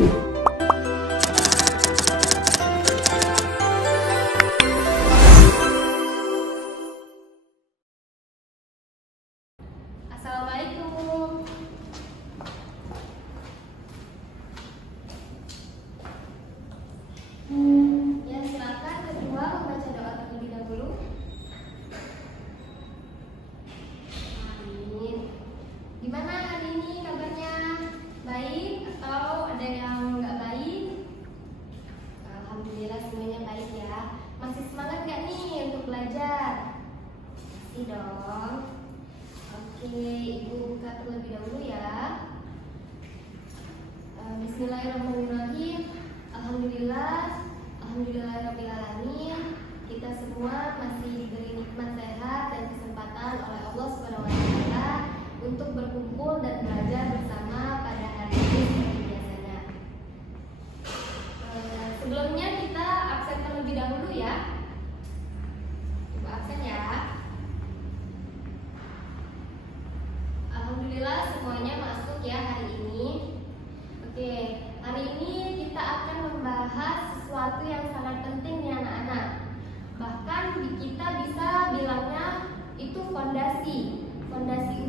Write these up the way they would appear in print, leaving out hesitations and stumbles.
Assalamualaikum. Ya, silakan kedua membaca doa terlebih dahulu. Amin. Gimana hari ini kabarnya? Baik atau ada yang nggak baik? Alhamdulillah semuanya baik ya. Masih semangat nggak nih untuk belajar? Masih dong. Oke, Ibu buka terlebih dahulu ya. Bismillahirrahmanirrahim. Alhamdulillahirrahmanirrahim. Kita semua masih diberi nikmat sehat dan kesempatan oleh Allah SWT untuk berkumpul dan belajar bersama pada hari ini seperti biasanya. Sebelumnya kita absen terlebih dahulu ya. Ibu absen ya. Alhamdulillah semuanya masuk ya hari ini. Oke, hari ini kita akan membahas sesuatu yang sangat penting nih anak-anak. Bahkan kita bisa bilangnya itu fondasi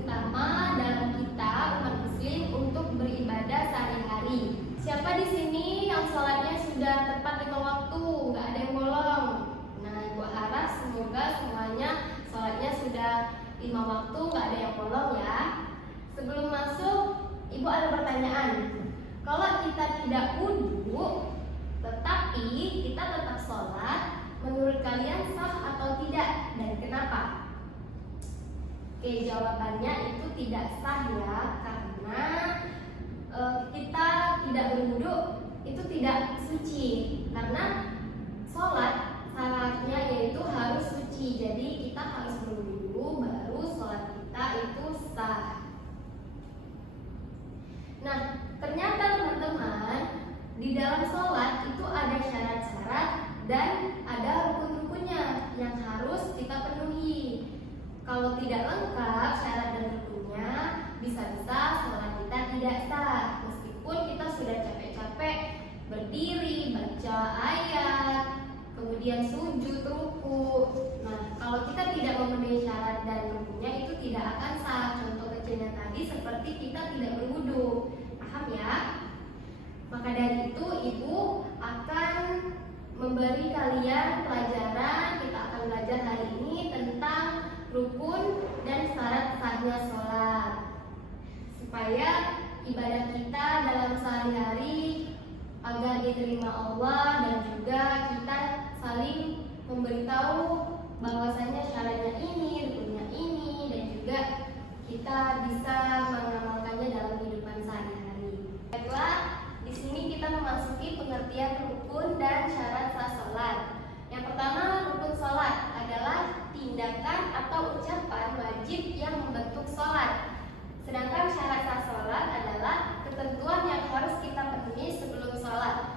utama dalam kita umat muslim untuk beribadah sehari-hari. Siapa di sini yang sholatnya sudah tepat 5 waktu, nggak ada yang bolong? Nah, Ibu harap semoga semuanya sholatnya sudah 5 waktu, nggak ada yang bolong ya. Sebelum masuk, Ibu ada pertanyaan. Kalau kita tidak wudu, tetapi kita tetap sholat, menurut kalian sah atau tidak dan kenapa? Oke, jawabannya itu tidak sah ya, karena kita tidak berwudu itu tidak suci. Karena sholat syaratnya yaitu harus suci, jadi kita harus berwudu baru sholat kita itu sah. Nah, ternyata teman-teman, di dalam sholat itu ada syarat-syarat dan ada rukun-rukunnya yang harus kita penuhi. Kalau tidak lengkap syarat dan rukunnya, bisa-bisa sholat kita tidak sah. Meskipun kita sudah capek-capek berdiri, baca ayat, kemudian sujud, ruku. Nah, kalau kita tidak memenuhi syarat dan rukunnya, itu tidak akan sah. Contoh kecilnya tadi seperti kita tidak berwudu. Paham ya? Maka dari itu Ibu akan memberi kalian pelajaran. Kita akan belajar hari ini tentang rukun dan syarat sahnya sholat, supaya ibadah kita dalam sehari-hari agar diterima Allah, dan juga kita saling memberitahu bahwasanya syaratnya ini, rukunnya ini, dan juga kita bisa mengamalkannya dalam kehidupan sehari-hari. Baiklah, di sini kita memasuki pengertian rukun dan syarat sah sholat. Yang pertama, rukun sholat adalah tindakan atau ucapan wajib yang membentuk sholat. Sedangkan syarat sah sholat adalah ketentuan yang harus kita penuhi sebelum sholat.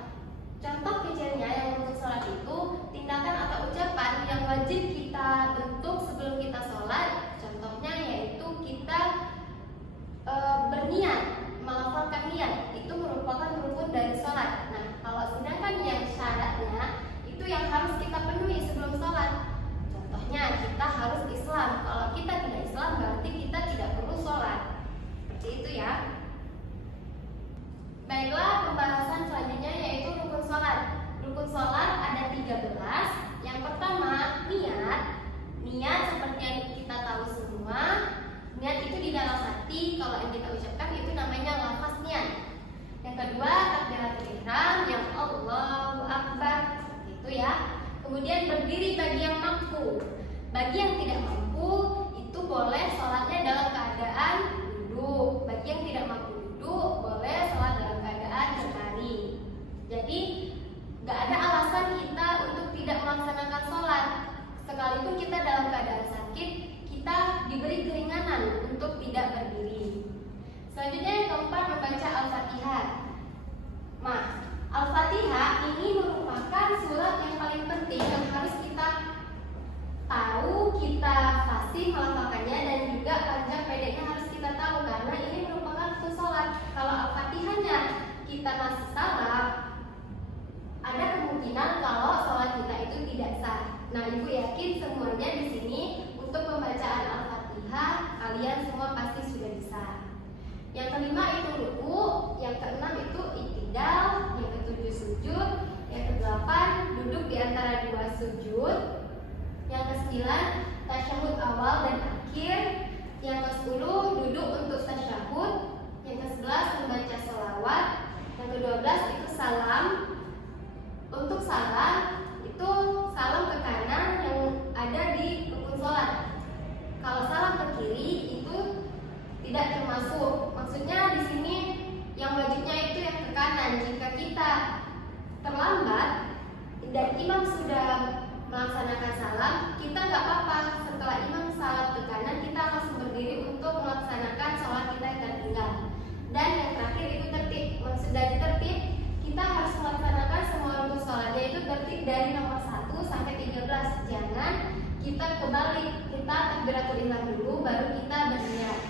Contoh kecilnya yang untuk sholat itu tindakan atau ucapan yang wajib kita bentuk sebelum kita sholat. Contohnya yaitu kita berniat, melafalkan niat, itu merupakan rukun dari sholat. Nah, kalau sedangkan yang syaratnya itu yang harus kita penuhi sebelum sholat. Contohnya kita harus Islam. Kalau kita tidak Islam berarti kita tidak perlu sholat. Seperti itu ya. Baiklah, pembahasan selanjutnya yaitu rukun sholat. Rukun sholat ada 13. Yang pertama, niat. Niat seperti yang kita tahu semua, niat itu di dalam hati. Kalau yang kita ucapkan itu namanya lafaz niat. Yang kedua, takbiratul ihram, yang Allahu Akbar, seperti itu ya. Kemudian berdiri bagi yang mampu. Bagi yang tidak mampu itu boleh sholatnya dalam keadaan duduk. Bagi yang tidak mampu duduk boleh sholat dalam keadaan berbaring. Jadi gak ada alasan kita untuk tidak melaksanakan sholat. Sekalipun kita dalam keadaan sakit, kita diberi keringanan untuk tidak berdiri. Selanjutnya yang keempat, membaca Al-Fatihah. Nah, Al-Fatihah ini merupakan surat yang paling penting yang harus kita tahu, kita fasih melafalkannya, dan juga panjang pendeknya harus kita tahu, karena ini merupakan rukun sholat. Kalau Al-Fatihahnya kita masih salah, ada kemungkinan kalau sholat kita itu tidak sah. Nah, Ibu yakin semuanya di sini untuk pembacaan Al-Fatihah kalian semua pasti sudah bisa. Yang kelima itu ruku, yang keenam itu i'tidal, yang ketujuh sujud, yang kedelapan duduk di antara dua sujud, yang kesembilan tasyahud awal dan akhir, yang kesepuluh duduk untuk tasyahud, yang kesebelas membaca sholawat, yang kedua-belas itu salam. Untuk salam itu salam ke kanan yang ada di rukun sholat. Kalau salam ke kiri itu tidak termasuk. Maksudnya di sini yang wajibnya itu yang ke kanan. Jika kita terlambat dan imam sudah melaksanakan salam, kita nggak apa-apa. Setelah imam salam ke kanan, kita langsung berdiri untuk melaksanakan sholat kita yang tertinggal. Dan yang terakhir itu tertib. Maksud dari tertib, kita harus melaksanakan semua rukun sholatnya itu tertib dari nomor 1 sampai 13. Jangan kita kebalik, kita takbiratul ihram dulu baru kita berniat.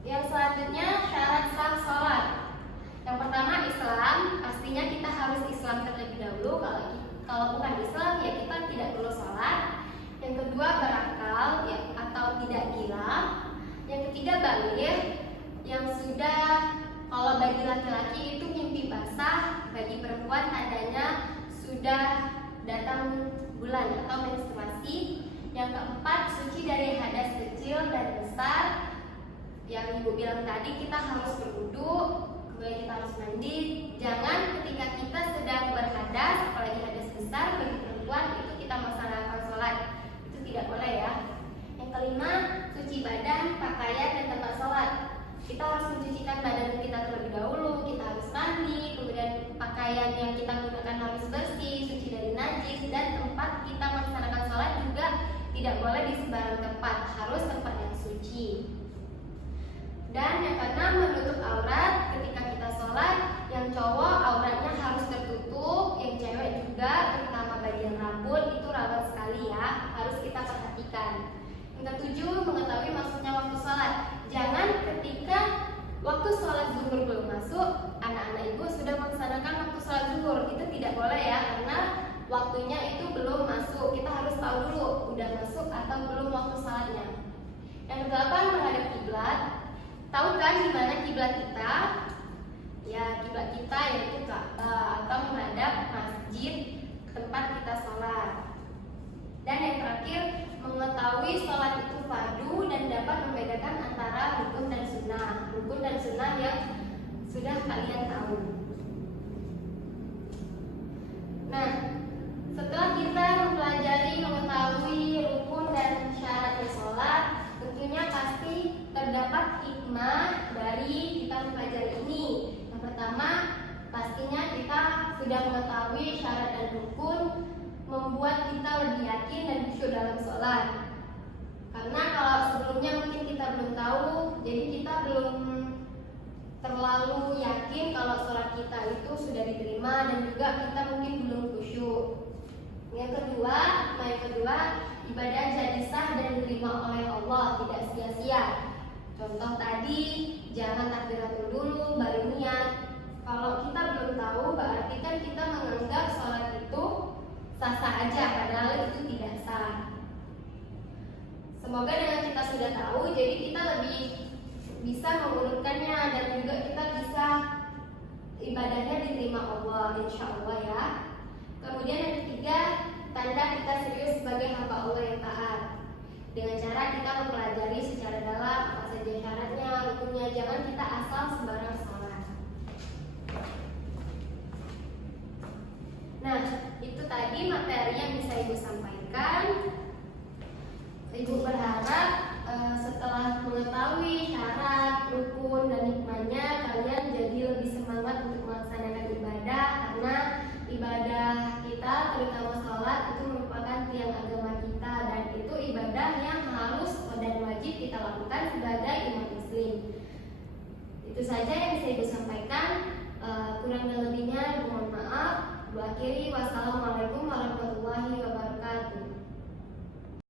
Yang selanjutnya syarat sah sholat. Yang pertama Islam, pastinya kita harus Islam terlebih dahulu. Kalau bukan Islam ya kita tidak perlu sholat. Yang kedua berakal ya, atau tidak gila. Yang ketiga baligh, yang sudah, kalau bagi laki-laki itu mimpi basah, bagi perempuan tandanya sudah datang bulan atau menstruasi. Yang keempat suci dari hadas kecil dan besar. Yang Ibu bilang tadi kita harus berwudu, kemudian kita harus mandi. Jangan ketika kita sedang berhadas, apalagi hadas besar, bagi perempuan itu kita melaksanakan sholat, itu tidak boleh ya. Yang kelima, cuci badan, pakaian, dan tempat sholat. Kita harus mencucikan badan kita terlebih dahulu, kita harus mandi, kemudian pakaian yang kita gunakan harus bersih, suci dari najis, dan tempat kita melaksanakan sholat juga tidak boleh di sembarang tempat, harus tempat yang suci. Dan yang keenam, menutup aurat ketika kita sholat. Yang cowok auratnya harus tertutup, yang cewek juga, terutama bagian rambut itu rawan sekali ya, harus kita perhatikan. Yang ketujuh, mengetahui maksudnya waktu sholat. Jangan ketika waktu sholat zuhur belum masuk, anak-anak ibu sudah melaksanakan waktu sholat zuhur. Itu tidak boleh ya, karena waktunya itu belum masuk. Kita harus tahu dulu, udah masuk atau belum waktu sholatnya. Yang kedelapan, menghadap kiblat. Tahu kan di mana kiblat kita? Ya, kiblat kita yaitu Ka'bah atau menghadap masjid tempat kita sholat. Dan yang terakhir, mengetahui sholat itu fardu dan dapat membedakan antara rukun dan sunnah. Rukun dan sunnah yang sudah kalian tahu. Nah, setelah kita mempelajari, mengetahui rukun dan syaratnya sholat, tentunya pasti terdapat hikmah dari kita mempelajari ini. Yang pertama, pastinya kita sudah mengetahui syarat dan rukun, membuat kita lebih yakin dan khusyuk dalam sholat. Karena kalau sebelumnya mungkin kita belum tahu, jadi kita belum terlalu yakin kalau sholat kita itu sudah diterima, dan juga kita mungkin belum khusyuk. Yang kedua, ibadah jadi sah dan diterima oleh Allah, tidak sia-sia. Contoh tadi, jangan takbiratul dulu baru niat. Kalau kita belum tahu, berarti kan kita menganggap sholat itu sah-sah aja, padahal itu tidak sah. Semoga dengan kita sudah tahu, jadi kita lebih bisa mengurutkannya dan juga kita bisa ibadahnya diterima Allah, insya Allah ya. Kemudian yang ketiga, tanda kita serius sebagai hamba Allah yang taat. Dengan cara kita mempelajari secara dalam apa saja syaratnya, rukunnya, jangan kita asal sembarang sholat. Nah, itu tadi materi yang bisa Ibu sampaikan. Ibu berharap setelah mengetahui syarat, rukun, dan hikmahnya, kalian jadi lebih semangat untuk melaksanakan ibadah, karena ibadah kita, terutama sholat, itu merupakan tiang agama kita, dan itu ibadah yang harus dan wajib kita lakukan sebagai umat muslim. Itu saja yang bisa Ibu sampaikan. Kurang dan lebihnya mohon maaf. Akhiri, wassalamualaikum warahmatullahi wabarakatuh.